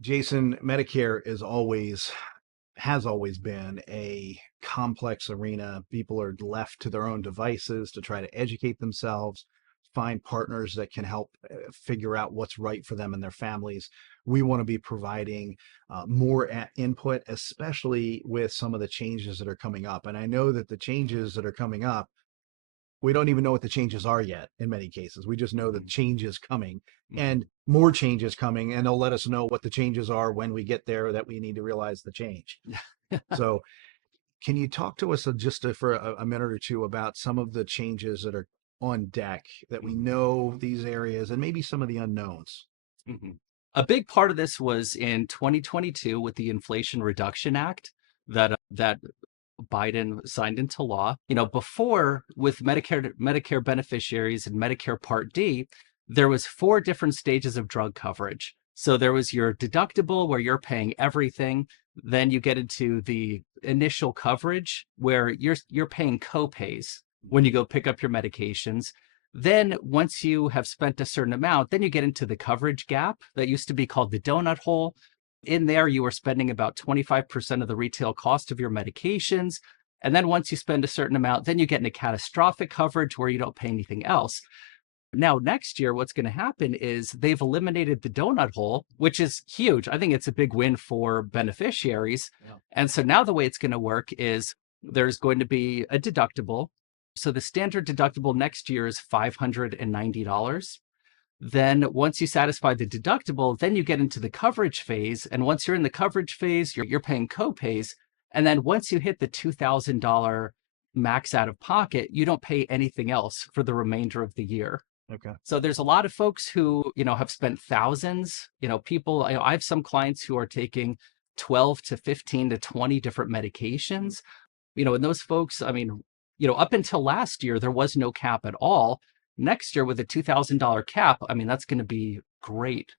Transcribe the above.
Jason, Medicare has always been a complex arena. People are left to their own devices to try to educate themselves, find partners that can help figure out what's right for them and their families. We want to be providing more input, especially with some of the changes that are coming up. And I know that the changes that are coming up, we don't even know what the changes are yet in many cases. We just know that change is coming Mhm. and more change is coming, and they'll let us know what the changes are when we get there, that we need to realize the change. So, can you talk to us for a minute or two about some of the changes that are on deck, that we Mhm. know these areas and maybe some of the unknowns? Mhm. A big part of this was in 2022 with the Inflation Reduction Act that Biden signed into law. Before with Medicare beneficiaries and Medicare Part D, there was four different stages of drug coverage. So there was your deductible where you're paying everything. Then you get into the initial coverage where you're paying copays when you go pick up your medications. Then once you have spent a certain amount, then you get into the coverage gap that used to be called the donut hole. In there, you are spending about 25% of the retail cost of your medications. And then once you spend a certain amount, then you get into catastrophic coverage where you don't pay anything else. Now, next year, what's going to happen is they've eliminated the donut hole, which is huge. I think it's a big win for beneficiaries. Yeah. And so now the way it's going to work is there's going to be a deductible. So the standard deductible next year is $590. Then once you satisfy the deductible, then you get into the coverage phase. And once you're in the coverage phase, you're paying copays. And then once you hit the $2,000 max out of pocket, you don't pay anything else for the remainder of the year. Okay. So there's a lot of folks who, have spent thousands, people, I have some clients who are taking 12 to 15 to 20 different medications, and those folks, I mean, up until last year, there was no cap at all. Next year with a $2,000 cap, I mean, that's going to be great